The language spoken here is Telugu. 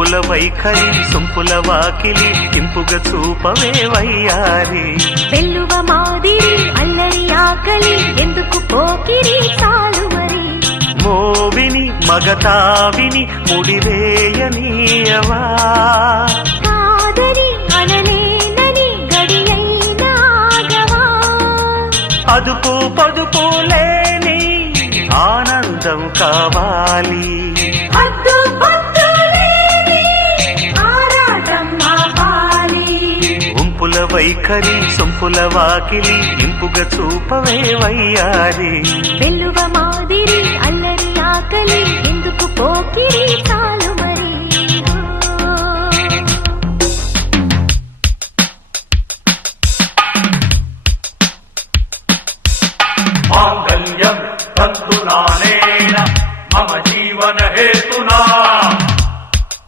ఉంపుల వైఖరి సొంపుల వాకిలి ఇంపుగా చూపవే వయ్యారి వెల్లువ మాదిరి అల్లరి ఆకలి ఎందుకు పోకిరి చాలు మరి మోవిని మగతావిని ముడివేయనీయవా కాదని అనలేనని గడియైనాగవా అదుపు పదుపు లేని ఆనందం కావాలి హద్దు పొద్దు లేని ఆరాటం ఆపాలి ఉంపుల వైఖరి సొంపుల వాకిలి ఇంపుగా చూపవే వయ్యారి వెల్లువ మాదిరి అల్లరి ఆకలి ఎందుకు పోకిరి చాలు